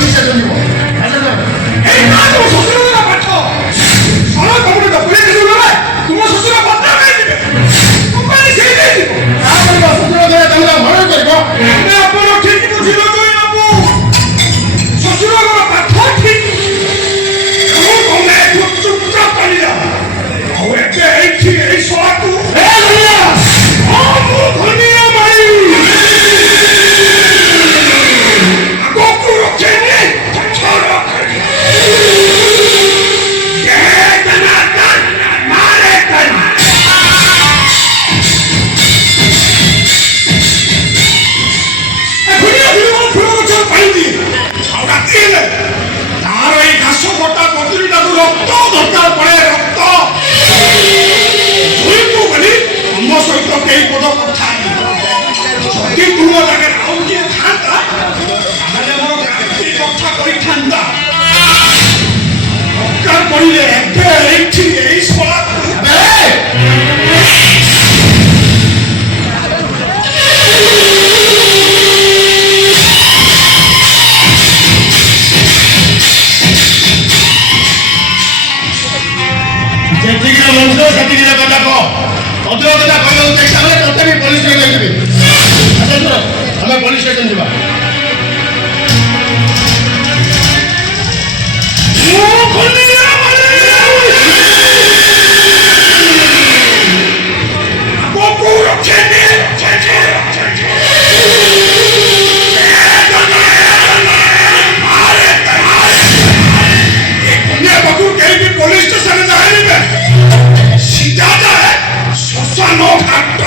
Police station ଯିବ। ଏଇ ନା ତୁମ ଶ୍ୱଶୁରଙ୍କ ପାଠ ଶଣ ତମକୁ ପୁଲିସ ଷ୍ଟେସନ ଗଲେ ତୁମ ଶ୍ୱଶୁର ପତ୍ର ପାଇଯିବେ କମ୍ପାନୀ ସେଇ ଦେଇଯିବ। ତାପରେ ଶ୍ୱଶୁର ଘରେ ତମେ ଭରଣ କରିବ। ଆମେ ଆପଣ ଠିକ ବୁଝିଲ ଜୟ ବାବୁ ଶ୍ୱଶୁରଙ୍କ ପାଠ ଠିକ ତମେ ଚୁପଚାପ କରିଯାଅ। ଆଉ ଏବେ ଏଇଠି ଏଇ ଶଳାକୁ ମୁଁ ଧନିଆ ମାଇ ଆଗକୁ ରଖେନି ଛଡ଼ କରି ମାରେ କରି ତାର ଏଇ ଘାସ କଟା କତୁରୀଟାକୁ ରକ୍ତ ଦରକାର ପଡେ ରକ୍ତ ଧୋଇବୁ ବୋଲି ଆମ ସହିତ କେହି ପଦ କଥା ଯଦି ତୁମ ଜାଗାରେ ଆଉ କିଏ ଥାନ୍ତା ତାହେଲେ ମୋର ଗାଁଠି କଥା କହିଥାନ୍ତା। ଦରକାର ପଡ଼ିଲେ ଏବେ ଏଇଠି ଏଇ ଶଳାକୁ ଯେତିକି ମଣିଷ ସେତିକି କଥା କହ। ଅଧିକ କଥା କହିବାକୁ ଚେଷ୍ଟା କଲେ ତଥାପି ପୋଲିସ ଷ୍ଟେସନ ଯିବି। ଆମେ ପୋଲିସ ଷ୍ଟେସନ ଯିବା। पुलिस स्टेशन जाएंगे सीधा जाए श्मशान घाट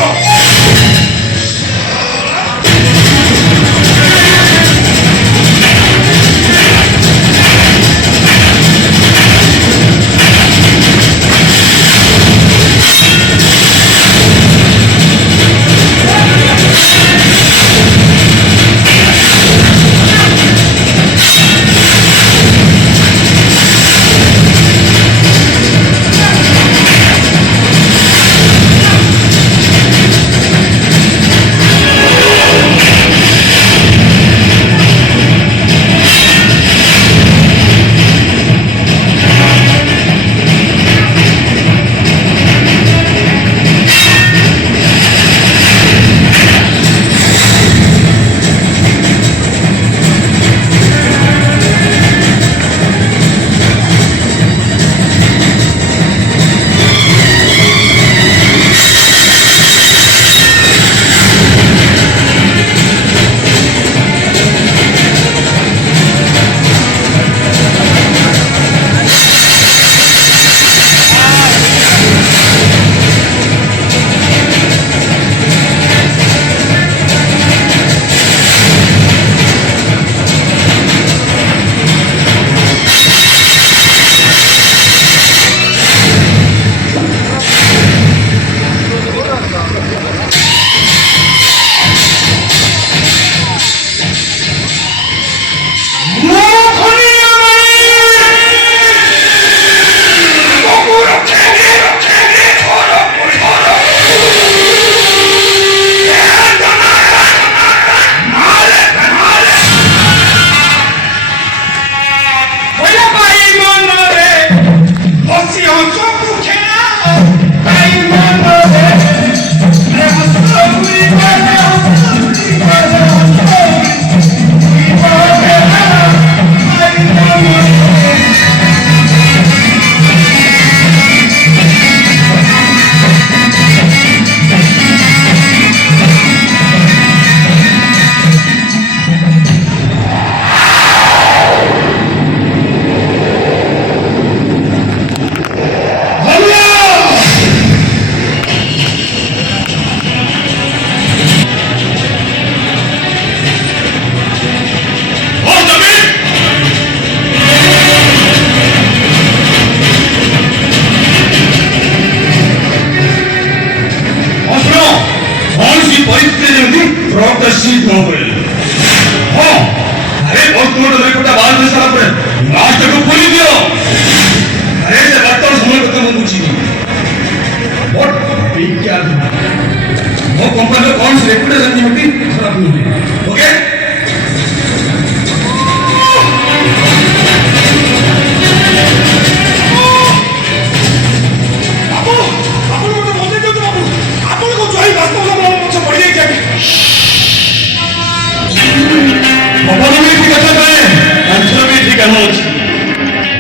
କାମ ଅଛି।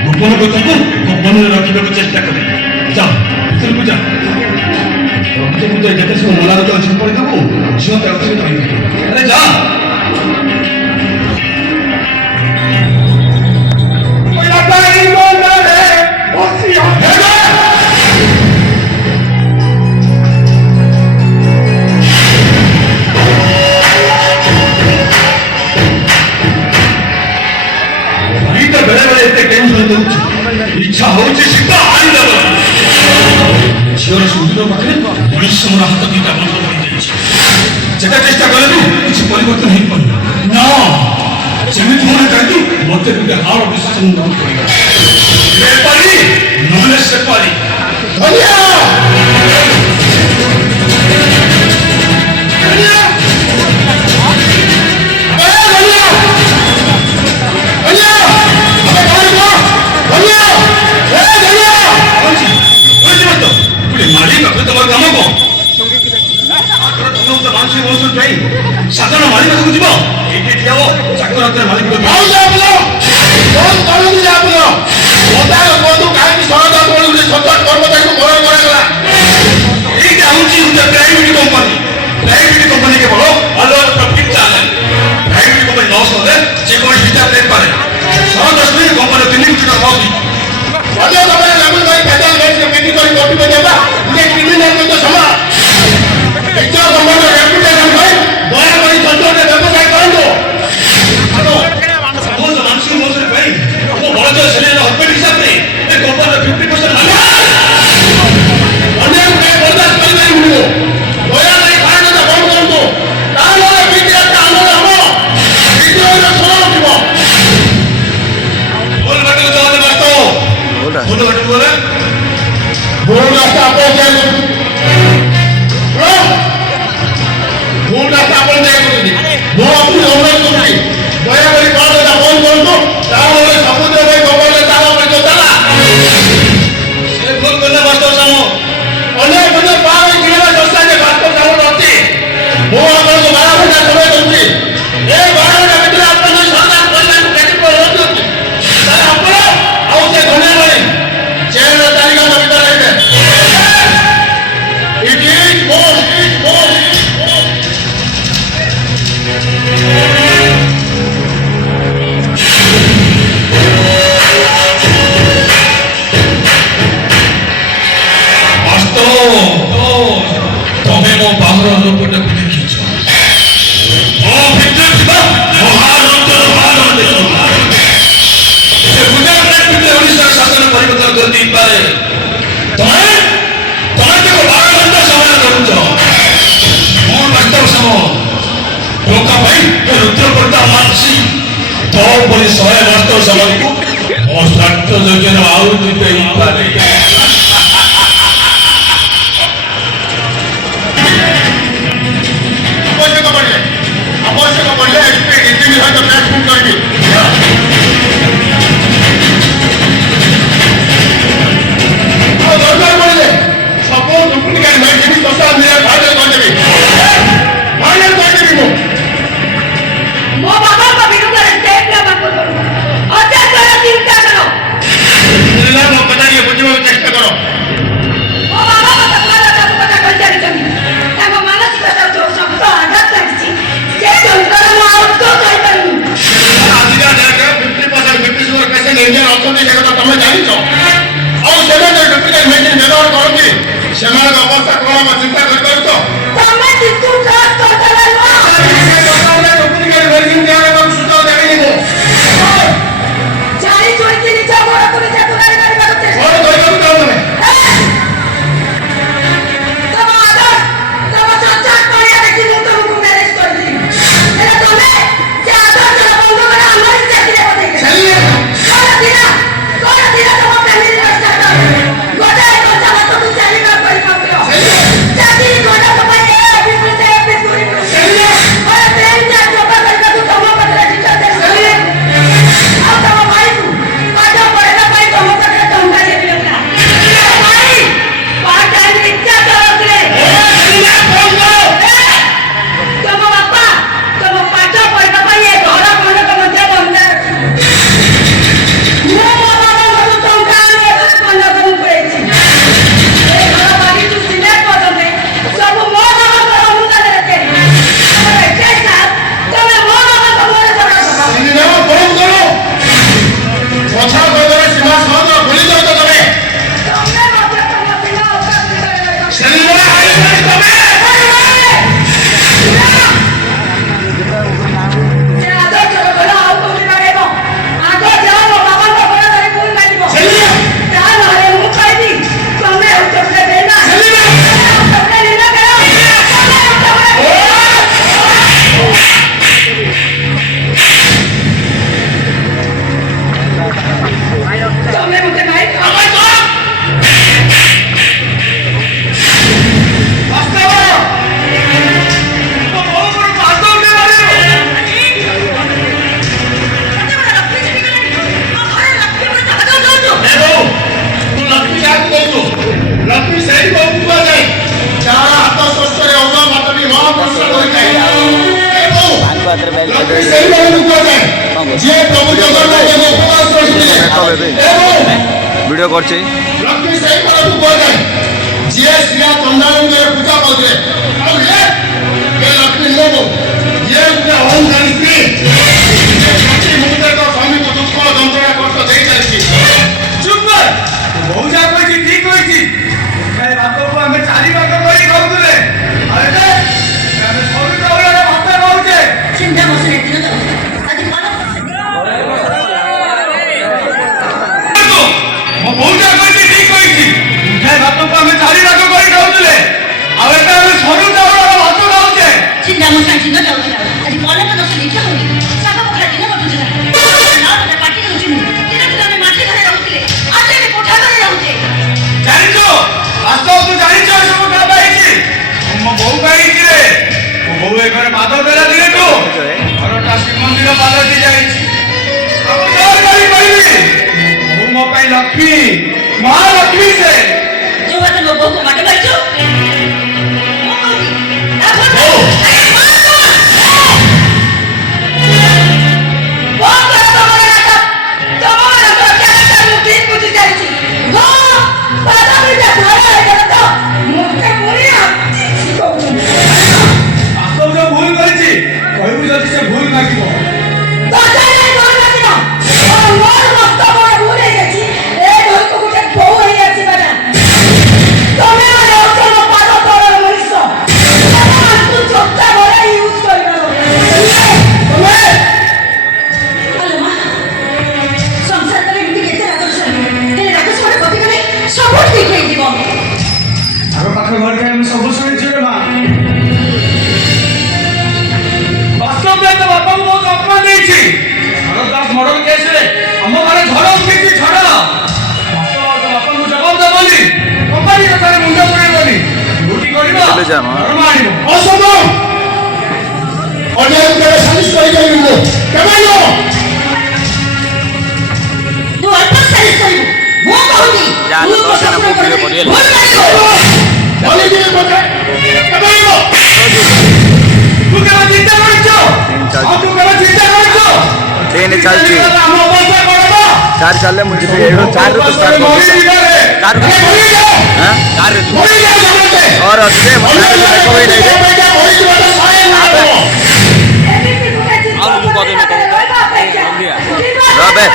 ଗୋପନ କଥାକୁ ଗୋପନରେ ରଖିବାକୁ ଚେଷ୍ଟା କରେ। ଯା ଭିତରକୁ ଯା। ରକ୍ତକୁ ଯାଇ ଯେତେ ସବୁ ମଲା ରକ୍ତ ଅଛି ପଡ଼ିଦେବୁ ଝିଅ ତାକୁ କହିବି। ଆରେ ଯା। ବେଳେବେଳେ ଏତେ ଟେନସନ ଦଉଛି ଇଚ୍ଛା ହଉଛି ସୀତା ହାରିଦେବ। ଝିଅର ସୁଦୂର ପାଖରେ ମଣିଷର ହାତ ଦିଟା ବନ୍ଦ ହୋଇଯାଇଛି। ଯେତେ ଚେଷ୍ଟା କଲେ ବି କିଛି ପରିବର୍ତ୍ତନ ହେଇପାରୁନି। ନା ଯେମିତି ମନେ କାହିଁକି ମତେ ଗୋଟେ ହାଳ ବିଶ୍ୱାସ ନେବାକୁ ପଡ଼ିବ। ବେପାରୀ ନହେଲେ ସେପାରୀ। ସାଧାରଣ ମାଲିକ ଯିବ ଏଇଠି ଠିଆ ହବ ଚାକର ହାତରେ ମାଲିକ এইটা হচ্ছে প্রাইভেট কোম্পানি। প্রাইভেট কোম্পানি কেবল ভালো প্রফিট চালে। প্রাইভেট কোম্পানি লস হলে যে কোনো হিসাব দেখতে পারে। সরকার কোম্পানি 3 কোটি টাকা লস ସମୟକୁ ଅସ୍ୱାର୍ଥ ଯୋଜନା ଆଉ ଦେଇପାରେ। ଆବଶ୍ୟକ ପଡ଼ିଲେ ଏଥିପାଇଁ ସହିତ ଫେସବୁକ୍ କରିବି। ଆଉ ଦରକାର ପଡ଼ିଲେ ସବୁ duplicate medicine social media viral କରିଦେବି। ଭାଇରାଲ କରିଦେବି ମୁଁ। ମୋ ବାବାଙ୍କ ବିରୁଦ୍ଧରେ ଷ୍ଟେଟ୍ ନେବାକୁ ଚିନ୍ତା କର। ମୋ କଥା ଟିକେ ବୁଝିବାକୁ ଚେଷ୍ଟା କର। ଲକ୍ଷ୍ମୀ ସେଇମାନଙ୍କୁ କୁହାଯାଏ ଯିଏ ପ୍ରଭୁ ଜଗନ୍ନାଥଙ୍କୁ ଉପବାସ ରଖିଥିଲେ ଏବଂ ভিডিও করছে ଲକ୍ଷ୍ମୀ ସେଇମାନଙ୍କୁ କୁହାଯାଏ ଯିଏ ଶ୍ରୀଆ ଚଣ୍ଡାଳଙ୍କର ପୂଜା କରୁଥିଲେ ଆଉ ଏ ଲକ୍ଷ୍ମୀ ନୁହଁ ଇଏ ଗୋଟେ ଅହଙ୍କାରୀ ସ୍ତ୍ରୀ ପ୍ରତି ମୁହୂର୍ତ୍ତରେ ତ ସ୍ୱାମୀକୁ ଦୁଃଖ ଯନ୍ତ୍ରଣା କଷ୍ଟ ଦେଇ ଚାଲିଛି। ଚୁପ୍ କର ବହୁ ଯାହା କହିଛି ଠିକ କହିଛି ଭାତକୁ ଆମେ ଚାରି ଭାଗ କରି ଖାଉଥିଲେ ଆଉ ଏବେ ଆମେ ସରୁ ଚାଉଳରେ ଭାତ ଖାଉଛେ ଚିନ୍ତା ମସୁରୀ ଦିନ ଯାଉଛି ଆଜି ଭଲ ମୋ ବହୁ ଯାହା କହିଛି ଠିକ କହିଛି ଭାତକୁ ଆମେ ଚାରି ଭାଗ କରି ଖାଉଥିଲେ ଆଉ ଏବେ ଆମେ ସରୁ ଚାଉଳରେ ଭାତ ଖାଉଛେ ଚିନ୍ତା ମସୁରୀ ଦିନ ଯାଉଛି ଆଜି ଭଲ ତ ଦଶ ଇଚ୍ଛା ହଉନି ଶାଗ ପଖାଳ ଦିନ କଟୁଛି ନା ପାଟି ହେଉଛି ଦିନ ଆମେ ମାଟି ଘରେ ରହୁଥିଲେ ଆଜି ଆମେ କୋଠା ଘରେ ରହୁଛେ ଜାଣିଛୁ ବାସ୍ତବ ତୁ ଜାଣିଛୁ ଏସବୁ କାମ ହେଇଛି ମୋ ବୋଉ କହିଛି ରେ ମୋ ବୋଉ ଏ ଘରେ ପାଦ ଦେଲା ଦିନଠୁ ଘରଟା ଶ୍ରୀମନ୍ଦିର ପାଦ ଦେଇ ଯାଇଛି ଆଉ ଜୋର କରି କହିବି ବୋଉ ମୋ ପାଇଁ ଲକ୍ଷ୍ମୀ ମହାଲକ୍ଷ୍ମୀ ସେ ଯୋଉ ହାତ ମୋ ବୋଉକୁ ମାଟି ମାରିଛୁ ଭୁଲ କରିଛି କହିବୁ ଯଦି ସେ ଭୁଲ ମାଗିବ ଆଗ ପାଖ ଘରକେ ଆମେ ସବୁ ଶୁଣିଛୁ ରେ ମା ବାସ୍ତବରେ ତ ବାପାଙ୍କୁ ବହୁତ ଅପମାନ ଦେଇଛି ଦାସ ମର୍ଡର କେସରେ ଆମ ଘରେ ଝଡ଼ ଉଠିଛି ଝଡ଼ ବାପାଙ୍କୁ ଜବାବ ଦେବନି କମ୍ପାନୀ କଥାରେ ମୁଣ୍ଡ ପୁରେଇବନି ଡ୍ୟୁଟି କରିବ ଦରମା ଆଣିବ ଅସମ୍ଭବ ଅନ୍ୟାୟ କେବେ ସାଲିସ କରିପାରିବି ମୁଁ କେବେ ନୁହଁ ତୁ ଅଳ୍ପ ସାଲିସ କରିବୁ ମୁଁ କହୁଛି ଜାନ ତ ସେନା ମୁଁ ଭିଡିଓ କରିଲେ ବଲିଯିବେ ମୋତେ କେବେ ନୁହଁ ତୁ କେବେ ଚିନ୍ତା କରିଛୁ ଆଉ ତୁ କେବେ ଚିନ୍ତା କରିଛୁ ट्रेन चलती ଆମ ଅବସ୍ଥା କଣ चार चल ମୁଁ ଯିବି ଏଇଠୁ 4 ରୁ start କରୁଛି 4 ରୁ हां 4 ରୁ और अच्छे मजा देखो भाई नहीं ଆଉ ମୁଁ କଦେ ମେ ରବେ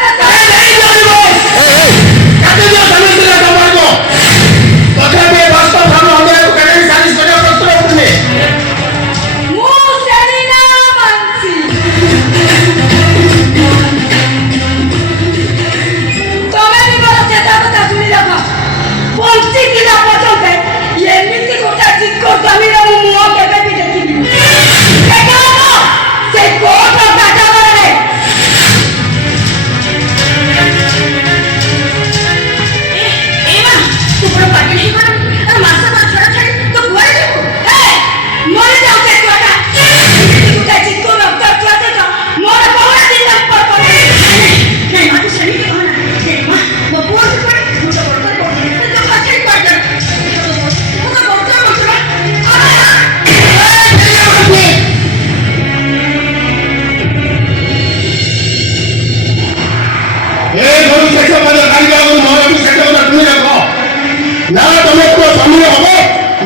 ନା ତମେ ପୁଅ ସ୍ୱାମୀର ହବ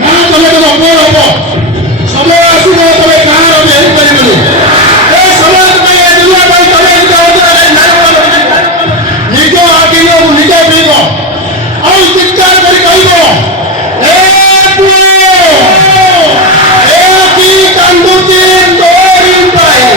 ନା ତମେ ତମ ପୁଅର ହବ ସମୟ ଆସିବ ତମେ କାହାର ବି ହେଇପାରିବନି ଏ ସମୟ ପାଇଁ ଏ ଦୁନିଆ ପାଇଁ ତମେ ନିଜ ଆଖିର ନିଜ ପିଇବ ଆଉ ଚିତ୍କାର କରି କହିବ ଏ ପୁଅ ଏ କି କାନ୍ଦୁଛି ତୋରି ପାଇଁ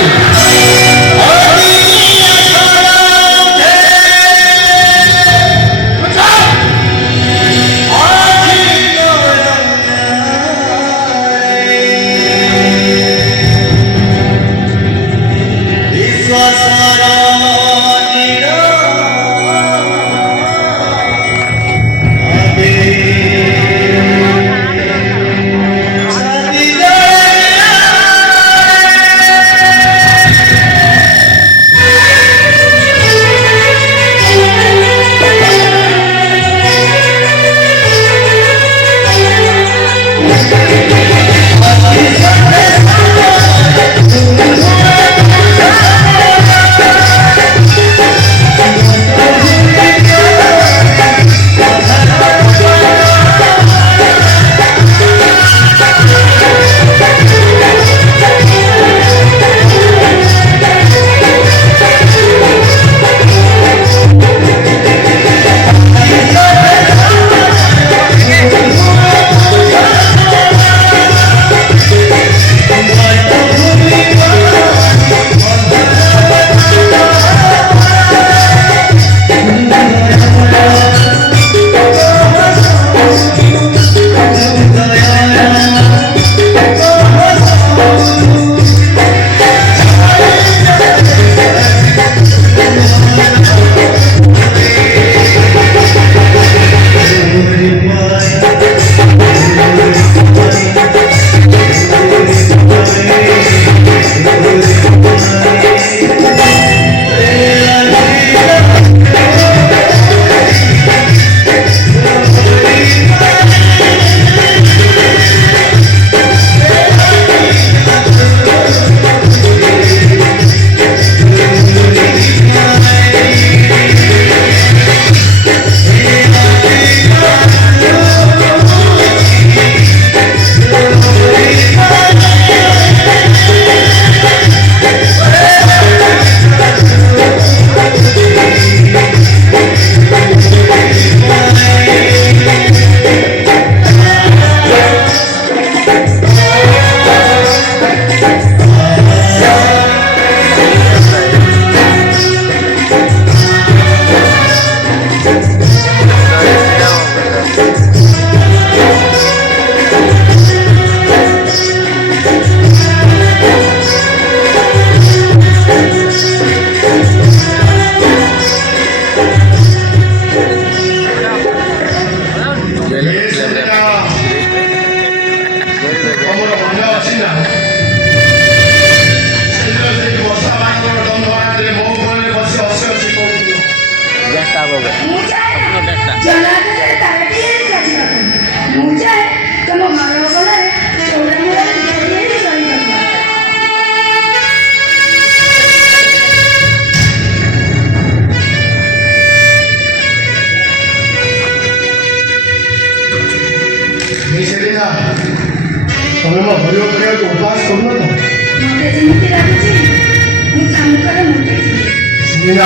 मीना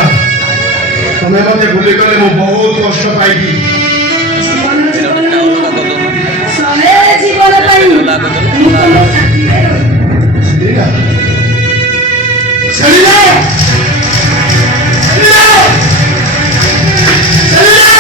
तुम्हें मत भूली गले मु बहुत कष्ट पाइबी Meena Selina Selina Selina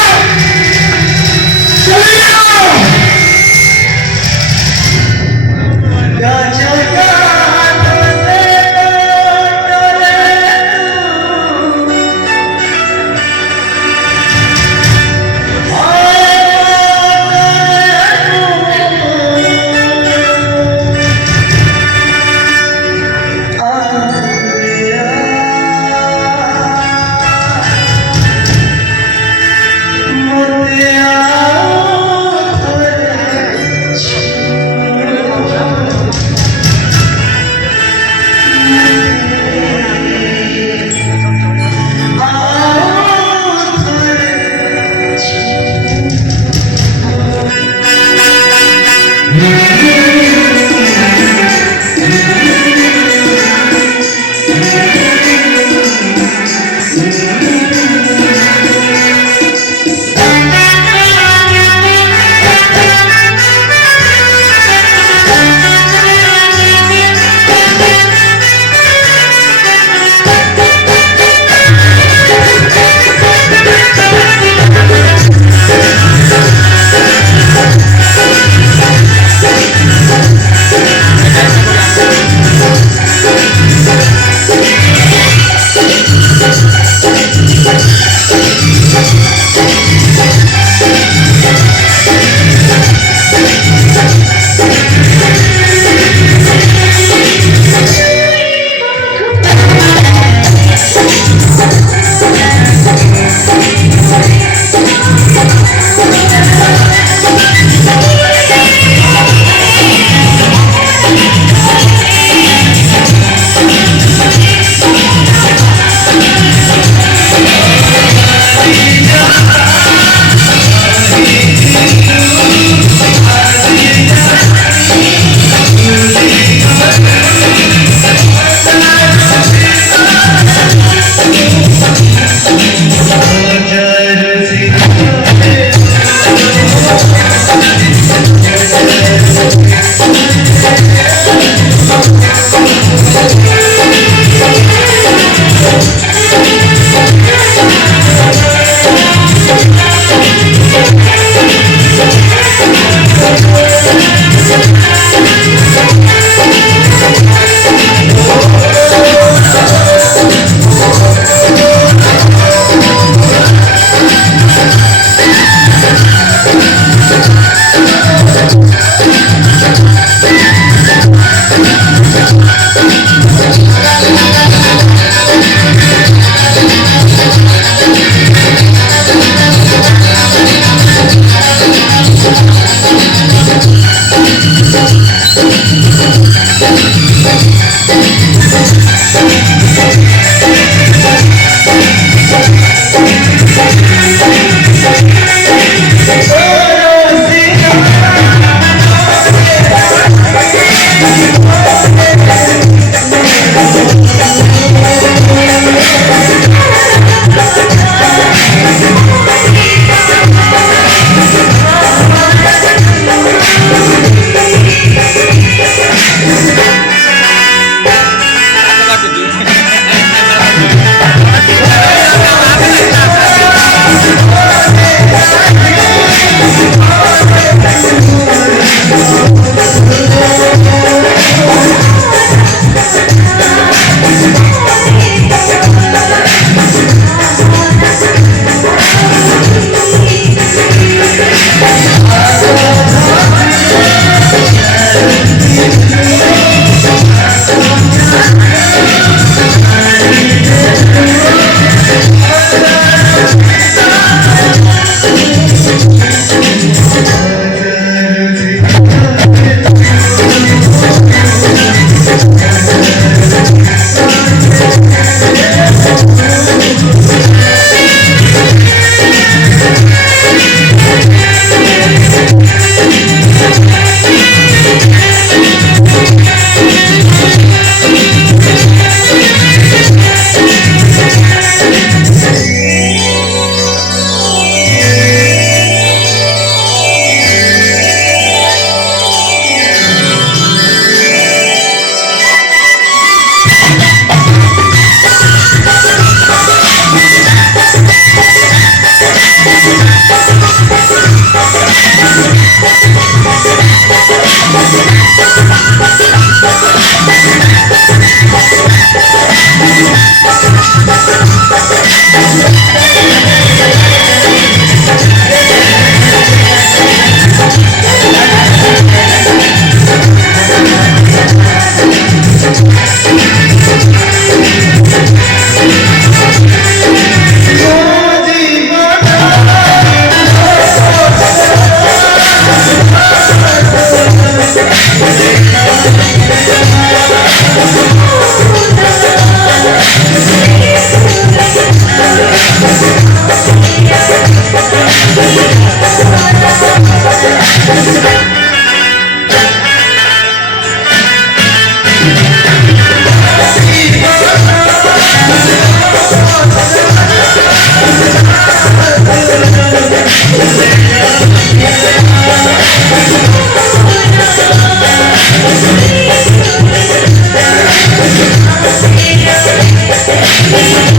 Thank you.